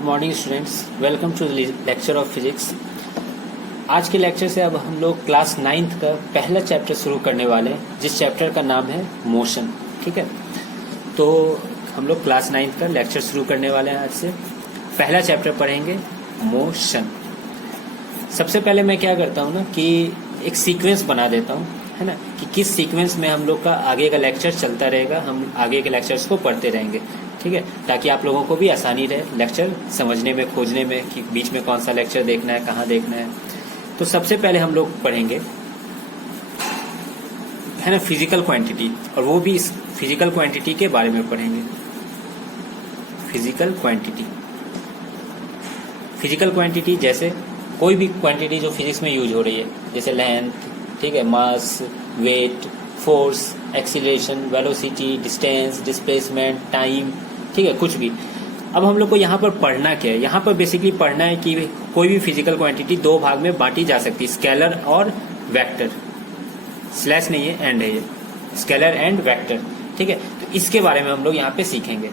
Good morning students, welcome to lecture of physics. आज के lecture से अब हम लोग क्लास 9th का पहला चैप्टर शुरू करने वाले हैं, जिस चैप्टर का नाम है मोशन। ठीक है, तो हम लोग क्लास 9th का लेक्चर शुरू करने वाले हैं। आज से पहला चैप्टर पढ़ेंगे मोशन। सबसे पहले मैं क्या करता हूँ ना कि एक सीक्वेंस बना देता हूँ, है ना, कि किस सीक्वेंस में हम लोग का आगे का लेक्चर चलता रहेगा, हम आगे के लेक्चर्स को पढ़ते रहेंगे। ठीक है, ताकि आप लोगों को भी आसानी रहे लेक्चर समझने में, खोजने में कि बीच में कौन सा लेक्चर देखना है, कहाँ देखना है। तो सबसे पहले हम लोग पढ़ेंगे, है ना, फिजिकल क्वांटिटी, और वो भी इस फिजिकल क्वांटिटी के बारे में पढ़ेंगे। फिजिकल क्वांटिटी, फिजिकल क्वांटिटी जैसे कोई भी क्वांटिटी जो फिजिक्स में यूज हो रही है, जैसे लेंथ, ठीक है, mass, weight, force, acceleration, velocity, distance, displacement, time, ठीक है, कुछ भी। अब हम लोग को यहाँ पर पढ़ना क्या है? यहाँ पर बेसिकली पढ़ना है कि कोई भी फिजिकल क्वांटिटी दो भाग में बांटी जा सकती है, स्केलर और वेक्टर। स्लैश नहीं है, एंड है ये, स्केलर एंड वेक्टर। ठीक है, तो इसके बारे में हम लोग यहाँ पे सीखेंगे।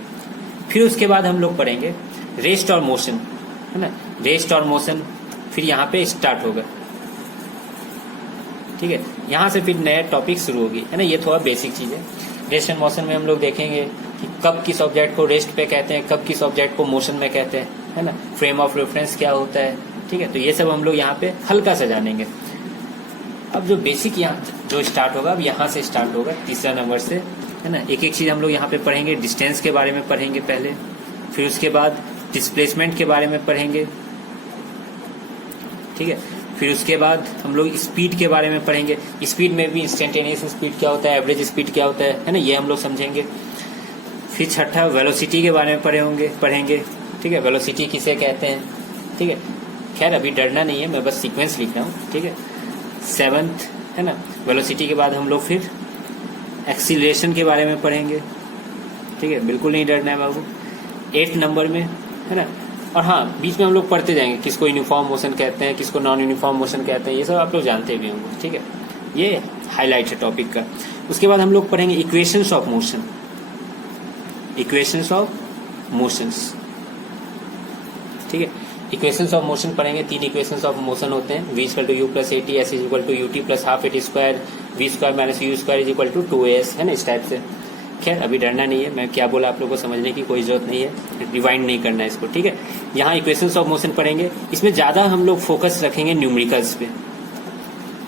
फिर उसके बाद हम लोग पढ़ेंगे रेस्ट और मोशन, है ना, रेस्ट और मोशन फिर यहाँ पे स्टार्ट होगा। ठीक है, यहाँ से फिर नया टॉपिक शुरू होगी, है ना। ये थोड़ा बेसिक चीज है। रेस्ट एंड मोशन में हम लोग देखेंगे कि कब किस ऑब्जेक्ट को रेस्ट पे कहते हैं, कब किस ऑब्जेक्ट को मोशन में कहते हैं, है ना, फ्रेम ऑफ रेफरेंस क्या होता है। ठीक है, तो ये सब हम लोग यहाँ पे हल्का सा जानेंगे। अब जो बेसिक यहाँ जो स्टार्ट होगा, अब यहाँ से स्टार्ट होगा तीसरा नंबर से, है ना। एक एक चीज हम लोग यहाँ पे पढ़ेंगे। डिस्टेंस के बारे में पढ़ेंगे पहले, फिर उसके बाद डिस्प्लेसमेंट के बारे में पढ़ेंगे। ठीक है, फिर उसके बाद हम लोग स्पीड के बारे में पढ़ेंगे। स्पीड में भी इंस्टेंटेनियस स्पीड क्या होता है, एवरेज स्पीड क्या होता है ना, ये हम लोग समझेंगे। फिर छठा वेलोसिटी के बारे में पढ़ेंगे। ठीक है, वेलोसिटी किसे कहते हैं। ठीक है, खैर अभी डरना नहीं है, मैं बस सीक्वेंस लिख रहा हूँ। ठीक है, 7th, है ना, वेलोसिटी के बाद हम लोग फिर एक्सीलरेशन के बारे में पढ़ेंगे। ठीक है, बिल्कुल नहीं डरना है बाबू। 8th नंबर में, है ना। और हाँ, बीच में हम लोग पढ़ते जाएंगे किसको यूनिफॉर्म मोशन कहते हैं, किसको नॉन यूनिफॉर्म मोशन कहते हैं, ये सब आप लोग जानते भी होंगे। ठीक है, ये हाईलाइट है टॉपिक का। उसके बाद हम लोग पढ़ेंगे equations of motion, equations of motions. ठीक है, इक्वेशंस ऑफ मोशन पढ़ेंगे। 3 इक्वेशंस ऑफ मोशन होते हैं, v = u + at, s = ut + ½ at², v² - u² = 2as, है ना, इस टाइप से। खैर अभी डरना नहीं है, मैं क्या बोला आप लोगों को समझने की कोई जरूरत नहीं है, रिवाइंड नहीं करना है इसको। ठीक है, यहाँ इक्वेशंस ऑफ मोशन पढ़ेंगे। इसमें ज्यादा हम लोग फोकस रखेंगे न्यूमेरिकल्स पे।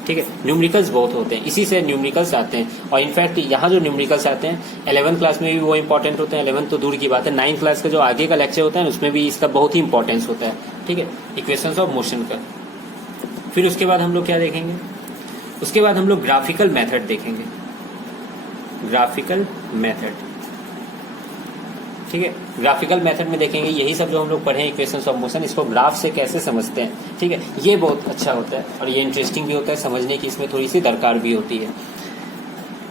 ठीक है, न्यूमेरिकल्स बहुत होते हैं, इसी से न्यूमेरिकल्स आते हैं। और इनफैक्ट यहाँ जो न्यूमेरिकल्स आते हैं 11th क्लास में भी वो इंपॉर्टेंट होते हैं। 11th तो दूर की बात है, 9th क्लास का जो आगे का लेक्चर होता है ना, उसमें भी इसका बहुत ही इंपॉर्टेंस होता है। ठीक है, इक्वेशंस ऑफ मोशन का। फिर उसके बाद हम लोग क्या देखेंगे, उसके बाद हम लोग ग्राफिकल मेथड देखेंगे। ग्राफिकल मेथड, ठीक है, ग्राफिकल मेथड में देखेंगे यही सब जो हम लोग पढ़े इक्वेशंस ऑफ मोशन, इसको ग्राफ से कैसे समझते हैं। ठीक है, ये बहुत अच्छा होता है और ये इंटरेस्टिंग भी होता है समझने की, इसमें थोड़ी सी दरकार भी होती है।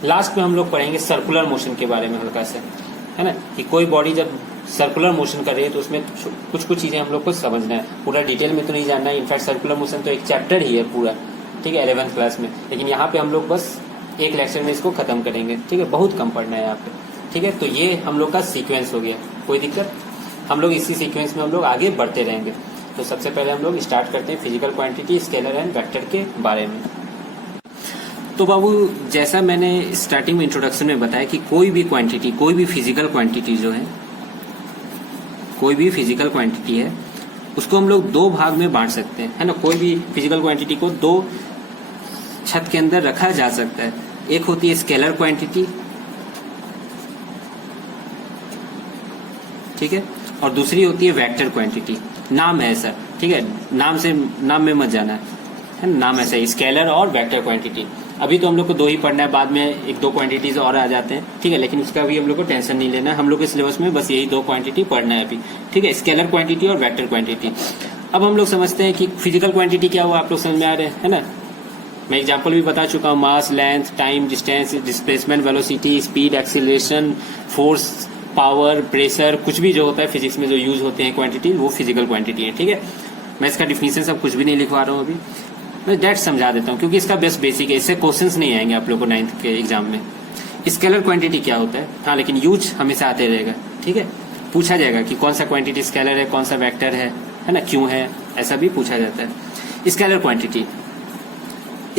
लास्ट में हम लोग पढ़ेंगे सर्कुलर मोशन के बारे में हल्का से, है ना, कि कोई बॉडी जब सर्कुलर मोशन कर रही है तो उसमें कुछ कुछ चीजें हम लोग को समझना है। पूरा डिटेल में तो नहीं जानना है, इनफैक्ट सर्कुलर मोशन तो एक चैप्टर ही है पूरा। ठीक है, 11th क्लास में, लेकिन यहाँ पे हम लोग बस एक लेक्चर में इसको खत्म करेंगे। ठीक है, बहुत कम पढ़ना है यहाँ पे। ठीक है, तो ये हम लोग का सीक्वेंस हो गया, कोई दिक्कत, हम लोग इसी सीक्वेंस में हम लोग आगे बढ़ते रहेंगे। तो सबसे पहले हम लोग स्टार्ट करते हैं physical quantity, scalar and vector के बारे में। तो बाबू, जैसा मैंने स्टार्टिंग में इंट्रोडक्शन में बताया कि कोई भी क्वांटिटी, कोई भी फिजिकल क्वांटिटी जो है, कोई भी फिजिकल क्वांटिटी है, उसको हम लोग दो भाग में बांट सकते हैं, है ना। कोई भी फिजिकल क्वांटिटी को दो छत के अंदर रखा जा सकता है। एक होती है स्केलर क्वांटिटी, ठीक है, और दूसरी होती है वेक्टर क्वांटिटी। नाम है ऐसा, ठीक है, नाम में मत जाना है, नाम ऐसा ही, स्केलर और वेक्टर क्वांटिटी। अभी तो हम लोग को दो ही पढ़ना है, बाद में एक दो क्वांटिटीज और आ जाते हैं। ठीक है, लेकिन उसका भी हम लोग को टेंशन नहीं लेना है, हम लोग के सिलेबस में बस यही दो क्वांटिटी पढ़ना है अभी। ठीक है, स्केलर क्वांटिटी और वेक्टर क्वांटिटी। अब हम लोग समझते हैं कि फिजिकल क्वांटिटी क्या हुआ, आप लोग समझ में आ रहे हैं, है ना। मैं एग्जाम्पल भी बता चुका हूँ, mass, length, time, distance, displacement, velocity, speed, acceleration, force, power, pressure, कुछ भी जो होता है फिजिक्स में जो यूज होते हैं क्वांटिटी, वो फिजिकल क्वांटिटी है। ठीक है, मैं इसका डिफिनेशन सब कुछ भी नहीं लिखवा रहा हूँ अभी, मैं डायरेक्ट समझा देता हूँ क्योंकि इसका बेस्ट बेसिक है, इससे क्वेश्चंस नहीं आएंगे आप लोग को 9th के एग्जाम में। स्केलर क्वांटिटी क्या होता है, हाँ, लेकिन यूज हमेशा आते रहेगा। ठीक है, पूछा जाएगा कि कौन सा क्वांटिटी स्केलर है, कौन सा वेक्टर है ना, क्यों है, ऐसा भी पूछा जाता है। स्केलर क्वांटिटी,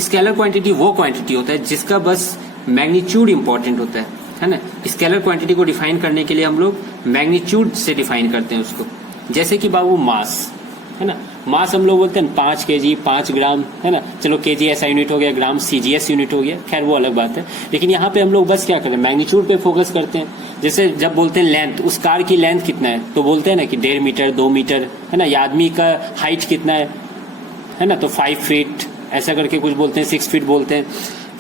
स्केलर क्वांटिटी वो क्वांटिटी होता है जिसका बस मैग्नीट्यूड इंपॉर्टेंट होता है ना। स्केलर क्वांटिटी को डिफाइन करने के लिए हम लोग मैग्नीट्यूड से डिफाइन करते हैं उसको। जैसे कि बाबू मास है ना, मास हम लोग बोलते हैं 5 kg 5 ग्राम है ना, चलो kg ऐसा यूनिट हो गया, ग्राम CGS यूनिट हो गया, खैर वो अलग बात है। लेकिन यहाँ पे हम लोग बस क्या करें, मैग्नीट्यूड पे फोकस करते हैं। जैसे जब बोलते हैं लेंथ, उस कार की लेंथ कितना है, तो बोलते हैं ना कि 1.5 मीटर 2 मीटर है ना, या आदमी का हाइट कितना है ना, तो 5 फीट ऐसा करके कुछ बोलते हैं, 6 फीट बोलते हैं,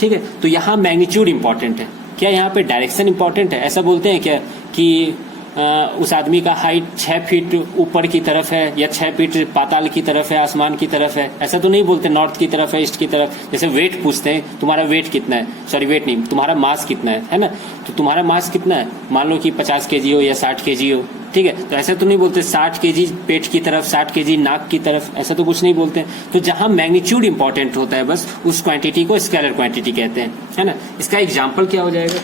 ठीक है। तो यहाँ मैग्नीट्यूड इंपॉर्टेंट है। क्या यहाँ पे डायरेक्शन इंपॉर्टेंट है, ऐसा बोलते हैं क्या कि उस आदमी का हाइट 6 फीट ऊपर की तरफ है या 6 फीट पाताल की तरफ है, आसमान की तरफ है, ऐसा तो नहीं बोलते, नॉर्थ की तरफ है, ईस्ट की तरफ। जैसे वेट पूछते हैं, तुम्हारा वेट कितना है, सॉरी वेट नहीं, तुम्हारा मास कितना है ना, तो तुम्हारा मास कितना है, मान लो कि 50 kg हो या 60 kg हो, ठीक है। तो ऐसा तो नहीं बोलते 60 kg पेट की तरफ, 60 kg नाक की तरफ, ऐसा तो कुछ नहीं बोलते। तो जहां मैग्नीट्यूड इंपॉर्टेंट होता है बस उस क्वांटिटी को स्केलर क्वांटिटी कहते हैं, है ना। इसका एग्जाम्पल क्या हो जाएगा,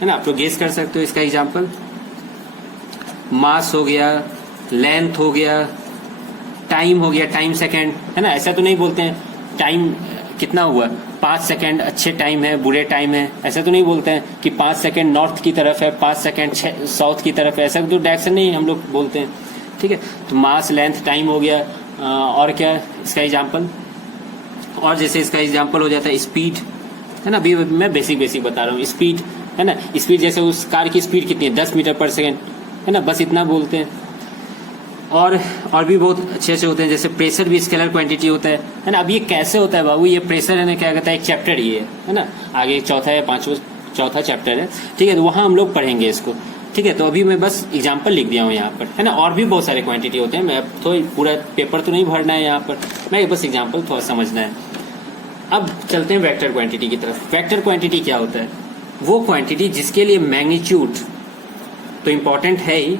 है ना, आप लोग गेस कर सकते हो। इसका एग्जाम्पल मास हो गया, लेंथ हो गया, टाइम हो गया, टाइम सेकंड, है ना। ऐसा तो नहीं बोलते हैं टाइम कितना हुआ, 5 सेकंड अच्छे टाइम है, बुरे टाइम है, ऐसा तो नहीं बोलते हैं कि 5 सेकंड नॉर्थ की तरफ है, 5 सेकंड साउथ की तरफ है, ऐसा तो डायरेक्शन नहीं हम लोग बोलते हैं, ठीक है। तो मास, लेंथ, टाइम हो गया। और क्या इसका एग्जाम्पल, और जैसे इसका एग्जाम्पल हो जाता है स्पीड, है ना। अभी मैं बेसिक बता रहा हूँ, स्पीड है ना, स्पीड जैसे उस कार की स्पीड कितनी है, 10 मीटर पर सेकेंड, है ना, बस इतना बोलते हैं। और भी बहुत अच्छे होते हैं, जैसे प्रेशर भी स्केलर क्वांटिटी होता है ना। अब ये कैसे होता है बाबू, ये प्रेशर है ना, क्या कहता है, एक चैप्टर ही है ना, आगे चौथा या चौथा चैप्टर है, ठीक है। तो वहां हम लोग पढ़ेंगे इसको, ठीक है। तो अभी मैं बस एग्जांपल लिख दिया हूँ यहाँ पर, है ना। और भी बहुत सारे क्वांटिटी होते हैं, मैं तो पूरा पेपर तो नहीं भरना है यहाँ पर, मैं बस एग्जाम्पल थोड़ा समझना है। अब चलते हैं वेक्टर क्वांटिटी की तरफ। वेक्टर क्वांटिटी क्या होता है, वो क्वांटिटी जिसके लिए मैग्नीट्यूड तो इम्पोर्टेंट है ही,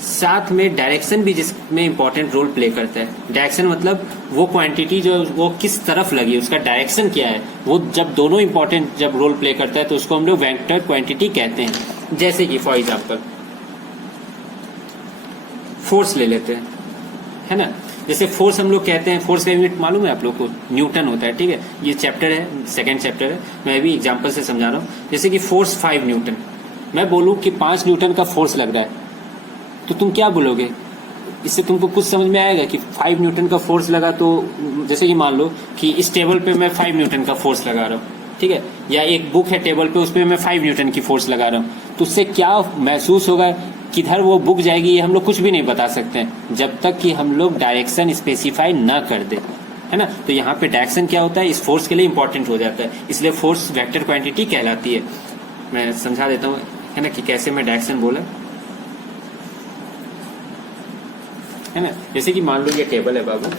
साथ में डायरेक्शन भी जिसमें इम्पोर्टेंट रोल प्ले करता है। डायरेक्शन मतलब वो क्वांटिटी जो वो किस तरफ लगी, उसका डायरेक्शन क्या है, वो जब दोनों इम्पोर्टेंट जब रोल प्ले करता है तो उसको हम लोग वेक्टर क्वांटिटी कहते हैं। जैसे कि फॉर एग्जांपल फोर्स ले लेते हैं, है ना। जैसे फोर्स हम लोग कहते हैं, फोर्स का यूनिट मालूम है आप लोग को, न्यूटन होता है, ठीक है। ये चैप्टर है, सेकेंड चैप्टर है, मैं भी एग्जाम्पल से समझा रहा हूँ। जैसे कि फोर्स 5 न्यूटन, मैं बोलूं कि 5 न्यूटन का फोर्स लग रहा है, तो तुम क्या बोलोगे, इससे तुमको कुछ समझ में आएगा कि 5 न्यूटन का फोर्स लगा। तो जैसे कि मान लो कि इस टेबल पे मैं 5 न्यूटन का फोर्स लगा रहा हूँ, ठीक है, या एक बुक है टेबल पे, उसपे मैं 5 न्यूटन की फोर्स लगा रहा हूँ, तो उससे क्या महसूस होगा, किधर वो बुक जाएगी, ये हम लोग कुछ भी नहीं बता सकते हैं जब तक कि हम लोग डायरेक्शन स्पेसिफाई ना कर दे, है ना। तो यहाँ पे डायरेक्शन क्या होता है, इस फोर्स के लिए इंपॉर्टेंट हो जाता है, इसलिए फोर्स वेक्टर क्वांटिटी कहलाती है। मैं समझा देता हूँ, है ना, कि कैसे मैं डायरेक्शन बोला, है ना। जैसे कि मान लो ये टेबल है बाबू,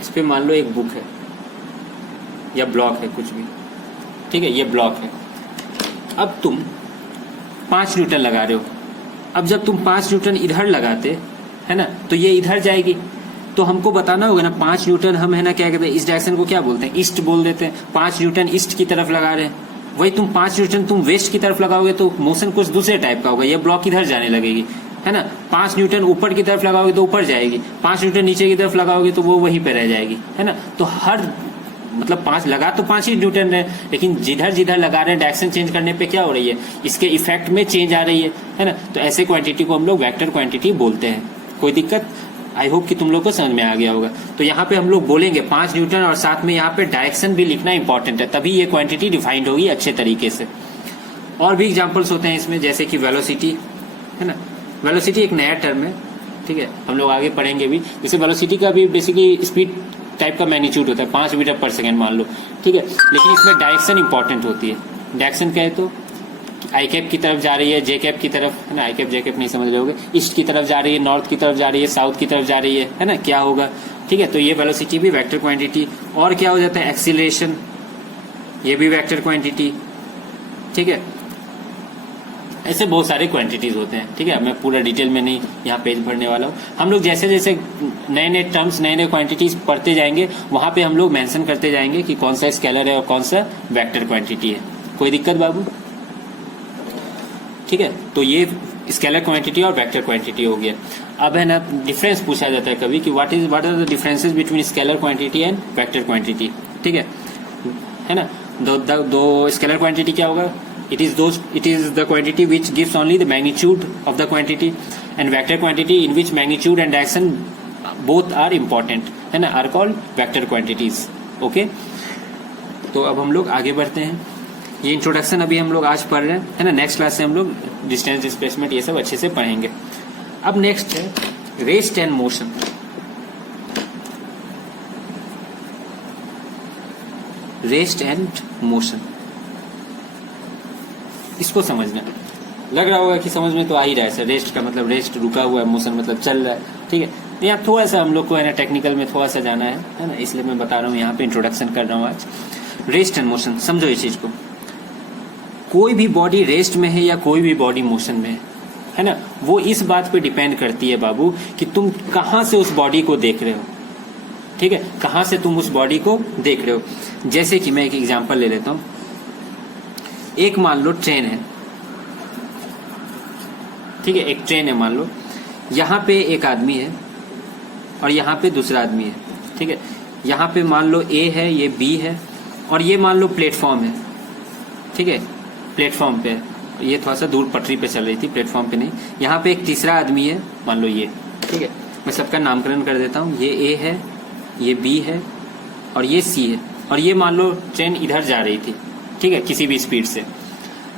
इस पे मान लो एक बुक है या ब्लॉक है, कुछ भी, ठीक है, ये ब्लॉक है। अब तुम 5 न्यूटन लगा रहे हो। अब जब तुम 5 न्यूटन इधर लगाते, है ना, तो ये इधर जाएगी, तो हमको बताना होगा ना 5 न्यूटन हम, है ना, क्या कहते हैं, इस डायरेक्शन को क्या बोलते हैं, ईस्ट बोल देते हैं। 5 न्यूटन ईस्ट की तरफ लगा रहे हैं, वही तुम 5 न्यूटन तुम वेस्ट की तरफ लगाओगे तो मोशन कुछ दूसरे टाइप का होगा, ये ब्लॉक इधर जाने लगेगी, है ना। 5 न्यूटन ऊपर की तरफ लगाओगे तो ऊपर जाएगी, 5 न्यूटन नीचे की तरफ लगाओगे तो वो वहीं पे रह जाएगी, है ना। तो हर मतलब 5 लगा तो 5 ही न्यूटन है, लेकिन जिधर जिधर लगा रहे हैं डायरेक्शन चेंज करने पे क्या हो रही है, इसके इफेक्ट में चेंज आ रही है ना। तो ऐसे क्वांटिटी को हम लोग वेक्टर क्वांटिटी बोलते हैं। कोई दिक्कत, आई होप कि तुम लोग को समझ में आ गया होगा। तो यहाँ पे हम लोग बोलेंगे 5 न्यूटन और साथ में यहाँ पे डायरेक्शन भी लिखना इंपॉर्टेंट है, तभी ये क्वांटिटी डिफाइंड होगी अच्छे तरीके से। और भी एग्जाम्पल्स होते हैं इसमें, जैसे कि वेलोसिटी, है ना। वेलोसिटी एक नया टर्म है, ठीक है, हम लोग आगे पढ़ेंगे भी। जैसे वेलोसिटी का भी बेसिकली स्पीड टाइप का मैग्नीट्यूड होता है, 5 मीटर पर सेकेंड मान लो, ठीक है, लेकिन इसमें डायरेक्शन इंपॉर्टेंट होती है। डायरेक्शन क्या है, तो आई कैप की तरफ जा रही है, जे कैप की तरफ, है ना, आई कैप जे कैप नहीं समझ रहे होगे, ईस्ट की तरफ जा रही है, नॉर्थ की तरफ जा रही है, साउथ की तरफ जा रही है ना, क्या होगा, ठीक है। तो ये वेलोसिटी भी वेक्टर क्वांटिटी। और क्या हो जाता है, एक्सीलरेशन, ये भी वेक्टर क्वांटिटी, ठीक है। ऐसे बहुत सारे क्वांटिटीज होते हैं। ठीक है, मैं पूरा डिटेल में नहीं यहाँ पेज भरने वाला हूँ। हम लोग जैसे जैसे नए नए टर्म्स, नए नए क्वांटिटीज पढ़ते जाएंगे, वहां पे हम लोग मेंशन करते जाएंगे कि कौन सा स्केलर है और कौन सा वेक्टर क्वांटिटी है। कोई दिक्कत बाबू? ठीक है, तो ये स्केलर क्वांटिटी और वेक्टर क्वांटिटी हो गया। अब है ना, डिफरेंस पूछा जाता है कभी कि what are the differences between scalar quantity and vector quantity. ठीक है ना, दो स्केलर क्वांटिटी क्या होगा? It is the quantity which gives only the magnitude of the quantity, and vector quantity in which magnitude and direction both are important, है ना, are called vector quantities. Okay? तो अब हम लोग आगे बढ़ते हैं। ये इंट्रोडक्शन अभी हम लोग आज पढ़ रहे हैं, है ना। नेक्स्ट क्लास से हम लोग डिस्टेंस, डिस्प्लेसमेंट ये सब अच्छे से पढ़ेंगे। अब नेक्स्ट है rest and motion. Rest and motion, इसको समझना। लग रहा होगा कि समझ में तो आ ही रहा है सर, रेस्ट का मतलब रेस्ट रुका हुआ है, मोशन मतलब चल रहा है। ठीक है, यहाँ थोड़ा सा हम लोग को है ना टेक्निकल में थोड़ा सा जाना है ना, इसलिए मैं बता रहा हूँ, यहाँ पे इंट्रोडक्शन कर रहा हूँ आज। रेस्ट एंड मोशन, समझो इस चीज को। कोई भी बॉडी रेस्ट में है या कोई भी बॉडी मोशन में है ना, वो इस बात पे डिपेंड करती है बाबू कि तुम कहाँ से उस बॉडी को देख रहे हो। ठीक है, कहाँ से तुम उस बॉडी को देख रहे हो। जैसे कि मैं एक एग्जाम्पल ले लेता हूँ। एक मान लो ट्रेन है, ठीक है, एक ट्रेन है मान लो, यहाँ पे एक आदमी है और यहाँ पे दूसरा आदमी है। ठीक है, यहाँ पे मान लो ए है, ये बी है, और ये मान लो प्लेटफॉर्म है। ठीक है, प्लेटफॉर्म पे है, ये थोड़ा सा दूर पटरी पे चल रही थी, प्लेटफॉर्म पे नहीं। यहाँ पे एक तीसरा आदमी है, मान लो ये। ठीक है, मैं सबका नामकरण कर देता हूँ। ये ए है, ये बी है और ये सी है, और ये मान लो ट्रेन इधर जा रही थी। ठीक है, किसी भी स्पीड से।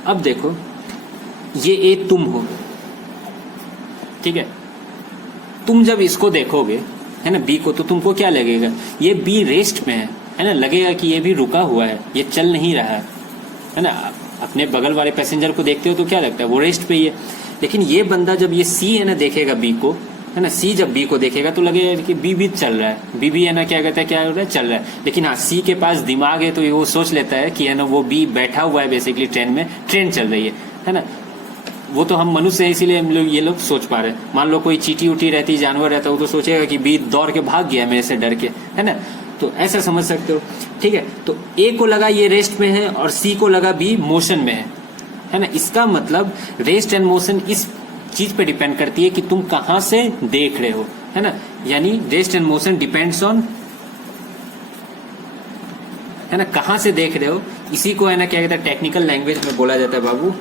अब देखो, ये ए तुम हो। ठीक है, तुम जब इसको देखोगे है ना, बी को, तो तुमको क्या लगेगा? ये बी रेस्ट में है ना, लगेगा कि ये भी रुका हुआ है, ये चल नहीं रहा है ना। अपने बगल वाले पैसेंजर को देखते हो तो क्या लगता है? वो रेस्ट पे ही है। लेकिन ये बंदा जब ये सी है ना देखेगा बी को, है ना, सी जब बी को देखेगा तो लगेगा कि बी भी चल रहा है, बी भी है ना क्या कहता है, क्या हो रहा है, चल रहा है। लेकिन हाँ, सी के पास दिमाग है तो वो सोच लेता है कि है ना वो बी बैठा हुआ है बेसिकली ट्रेन में, ट्रेन चल रही है ना। वो तो हम मनुष्य हैं इसीलिए हम लोग ये लोग सोच पा रहे हैं। मान लो कोई चींटी उटी रहती, जानवर रहता, वो तो सोचेगा कि बी दौड़ के भाग गया मेरे से डर के, है ना। तो ऐसा समझ सकते हो। ठीक है, तो ए को लगा ये रेस्ट में है और सी को लगा बी मोशन में है ना। इसका मतलब रेस्ट एंड मोशन इस चीज पे डिपेंड करती है कि तुम कहां से देख रहे हो, है ना। यानी rest and motion depends on, है ना, कहां से देख रहे हो। इसी को है ना क्या कहते हैं, टेक्निकल लैंग्वेज में बोला जाता है बाबू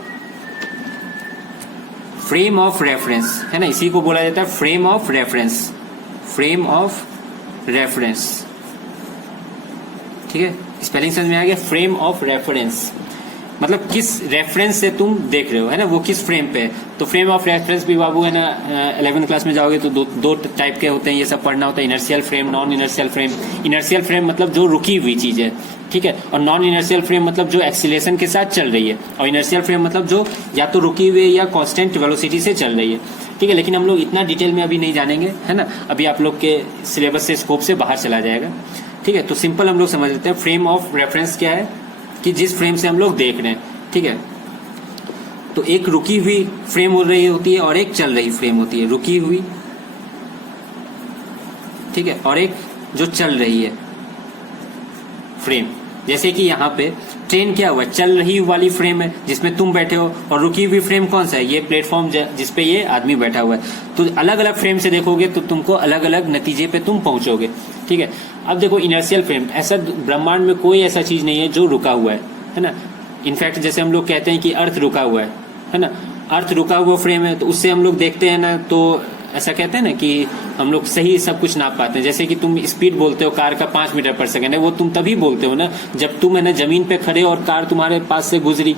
फ्रेम ऑफ रेफरेंस, है ना। इसी को बोला जाता है frame of reference, frame of reference. ठीक है, स्पेलिंग समझ में आ गया? फ्रेम ऑफ रेफरेंस मतलब किस रेफरेंस से तुम देख रहे हो, है ना, वो किस फ्रेम पे है। तो फ्रेम ऑफ रेफरेंस भी बाबू है ना, 11th क्लास में जाओगे तो दो टाइप के होते हैं, ये सब पढ़ना होता है। Inertial frame, non inertial frame. Inertial frame मतलब जो रुकी हुई चीज है, ठीक है, और नॉन इनर्शियल फ्रेम मतलब जो एक्सीलरेशन के साथ चल रही है, और इनर्शियल फ्रेम मतलब जो या तो रुकी हुई या कांस्टेंट वेलोसिटी से चल रही है। ठीक है, लेकिन हम लोग इतना डिटेल में अभी नहीं जानेंगे, है ना, अभी आप लोग के सिलेबस से, स्कोप से बाहर चला जाएगा। ठीक है, तो सिंपल हम लोग समझ लेते हैं फ्रेम ऑफ रेफरेंस क्या है, कि जिस फ्रेम से हम लोग देख रहे हैं। ठीक है, तो एक रुकी हुई फ्रेम हो रही होती है और एक चल रही फ्रेम होती है, रुकी हुई, ठीक है, और एक जो चल रही है फ्रेम। जैसे कि यहाँ पे ट्रेन क्या हुआ, चल रही वाली फ्रेम है जिसमें तुम बैठे हो, और रुकी हुई फ्रेम कौन सा है, ये प्लेटफॉर्म जिसपे ये आदमी बैठा हुआ है। तो अलग अलग फ्रेम से देखोगे तो तुमको अलग अलग नतीजे पे तुम पहुंचोगे। ठीक है, अब देखो इनर्शियल फ्रेम, ऐसा ब्रह्मांड में कोई ऐसा चीज नहीं है जो रुका हुआ है ना। इनफैक्ट जैसे हम लोग कहते हैं कि अर्थ रुका हुआ है ना, अर्थ रुका हुआ फ्रेम है, तो उससे हम लोग देखते हैं ना, तो ऐसा कहते हैं ना कि हम लोग सही सब कुछ नाप पाते हैं। जैसे कि तुम स्पीड बोलते हो कार का 5 मीटर पर सेकंड है, वो तुम तभी बोलते हो ना जब तुम है ना जमीन पे खड़े और कार तुम्हारे पास से गुजरी।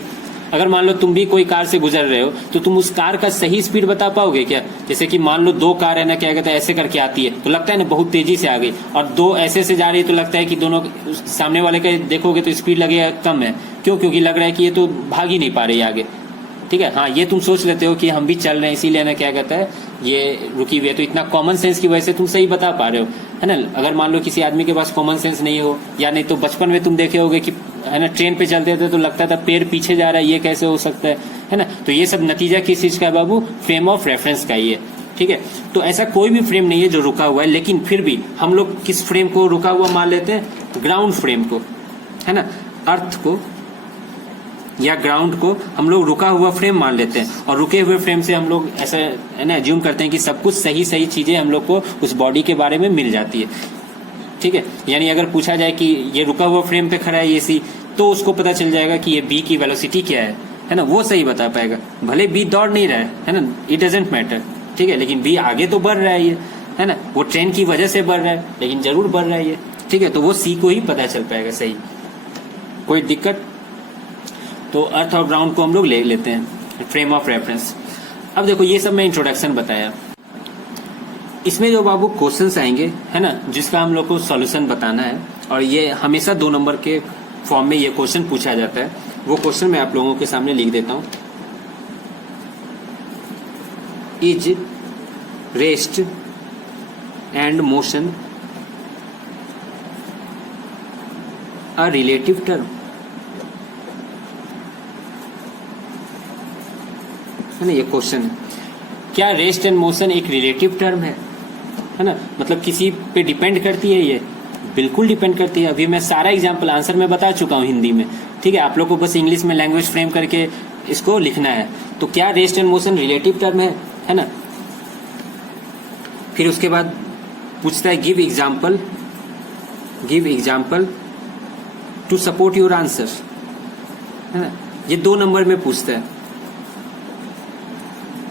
अगर मान लो तुम भी कोई कार से गुजर रहे हो तो तुम उस कार का सही स्पीड बता पाओगे क्या? जैसे कि मान लो 2 कार है ना, क्या कहते हैं, ऐसे करके आती है तो लगता है ना बहुत तेजी से आ गई, और 2 ऐसे से जा रही है तो लगता है कि दोनों सामने वाले का देखोगे तो स्पीड लगेगा कम है। क्यों? क्योंकि लग रहा है कि ये तो भाग ही नहीं पा रही आगे। ठीक है, हाँ, ये तुम सोच लेते हो कि हम भी चल रहे हैं इसीलिए ना क्या कहता है ये रुकी हुई है, तो इतना कॉमन सेंस की वजह से तुम सही बता पा रहे हो, है ना। अगर मान लो किसी आदमी के पास कॉमन सेंस नहीं हो, या नहीं तो बचपन में तुम देखे होगे कि है ना ट्रेन पे चलते थे तो लगता था पैर पीछे जा रहा है, ये कैसे हो सकता है ना। तो ये सब नतीजा किस चीज का है बाबू, फ्रेम ऑफ रेफरेंस का ही है। ठीक है, तो ऐसा कोई भी फ्रेम नहीं है जो रुका हुआ है, लेकिन फिर भी हम लोग किस फ्रेम को रुका हुआ मान लेते हैं, ग्राउंड फ्रेम को, है ना, अर्थ को या ग्राउंड को हम लोग रुका हुआ फ्रेम मान लेते हैं। और रुके हुए फ्रेम से हम लोग ऐसा है ना एज्यूम करते हैं कि सब कुछ सही सही चीजें हम लोग को उस बॉडी के बारे में मिल जाती है। ठीक है, यानी अगर पूछा जाए कि ये रुका हुआ फ्रेम पे खड़ा है ये सी, तो उसको पता चल जाएगा कि ये बी की वेलोसिटी क्या है ना, वो सही बता पाएगा। भले बी दौड़ नहीं रहा है ना, इट डजेंट मैटर। ठीक है, लेकिन बी आगे तो बढ़ रहा है ये, है ना, वो ट्रेन की वजह से बढ़ रहा है, लेकिन जरूर बढ़ रहा है ये। ठीक है, तो वो सी को ही पता चल पाएगा सही। कोई दिक्कत? तो अर्थ और ग्राउंड को हम लोग ले लेते हैं फ्रेम ऑफ रेफरेंस। अब देखो ये सब मैं इंट्रोडक्शन बताया, इसमें जो बाबू क्वेश्चंस आएंगे, है ना, जिसका हम लोग को सॉल्यूशन बताना है, और ये हमेशा 2 नंबर के फॉर्म में ये क्वेश्चन पूछा जाता है। वो क्वेश्चन मैं आप लोगों के सामने लिख देता हूं। Is rest and motion a relative term, है ना, ये क्वेश्चन है। क्या रेस्ट एंड मोशन एक रिलेटिव टर्म है ना, मतलब किसी पे डिपेंड करती है ये? बिल्कुल डिपेंड करती है। अभी मैं सारा एग्जांपल आंसर में बता चुका हूं हिंदी में। ठीक है, आप लोग को बस इंग्लिश में लैंग्वेज फ्रेम करके इसको लिखना है। तो क्या rest and motion relative term है ना। फिर उसके बाद पूछता है give example to support your answer, है ना। ये 2 नंबर में पूछता है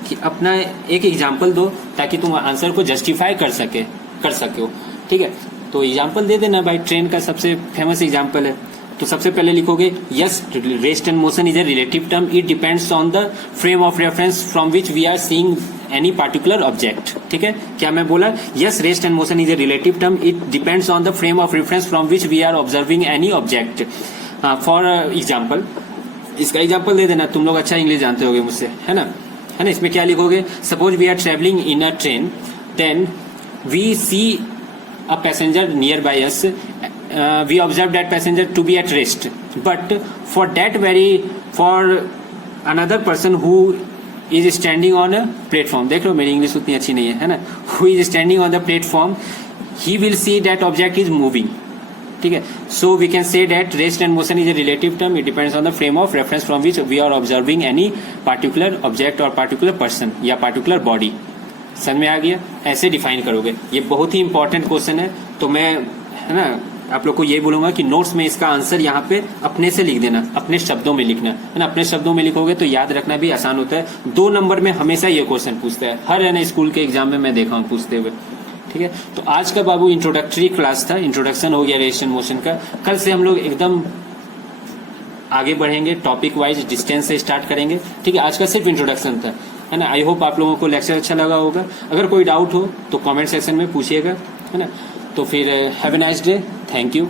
कि अपना एक एग्जाम्पल दो ताकि तुम आंसर को जस्टिफाई कर सको। ठीक है, तो एग्जाम्पल दे देना भाई। ट्रेन का सबसे फेमस एग्जाम्पल है, तो सबसे पहले लिखोगे yes rest and motion is a relative term, it depends on the frame of reference from which we are seeing any particular object. ठीक है, क्या मैं बोला? Yes rest and motion is a relative term, it depends on the frame of reference from which we are observing any object. For example, इसका example दे देना। तुम लोग अच्छा इंग्लिश जानते होगे मुझसे, है ना। इसमें क्या लिखोगे? Suppose we are travelling in a train, then we see a passenger nearby us, we observe that passenger to be at rest, but for another person who is standing on a platform, देख लो मेरी English उतनी अच्छी नहीं है ना, who is standing on the platform, he will see that object is moving. ठीक है, so we can say that rest and motion is a relative term, it depends on the frame of reference from which we are observing any particular object or particular person या particular body. समझ में आ गया? ऐसे define करोगे। ये बहुत ही important question है, तो मैं, है ना, आप लोग को ये बोलूंगा कि नोट्स में इसका आंसर यहाँ पे अपने से लिख देना, अपने शब्दों में लिखना, है ना। अपने शब्दों में लिखोगे तो याद रखना भी आसान होता है। 2 नंबर में हमेशा ये क्वेश्चन पूछता है, हर, है ना, स्कूल के एग्जाम में मैं देखा हूँ पूछते हुए। ठीक है, तो आज का बाबू इंट्रोडक्टरी क्लास था, इंट्रोडक्शन हो गया रेस्ट एंड मोशन का। कल से हम लोग एकदम आगे बढ़ेंगे, टॉपिक वाइज डिस्टेंस से स्टार्ट करेंगे। ठीक है, आज का सिर्फ इंट्रोडक्शन था, है ना। आई होप आप लोगों को लेक्चर अच्छा लगा होगा। अगर कोई डाउट हो तो कमेंट सेक्शन में पूछिएगा, है ना। तो फिर have a nice day, thank you.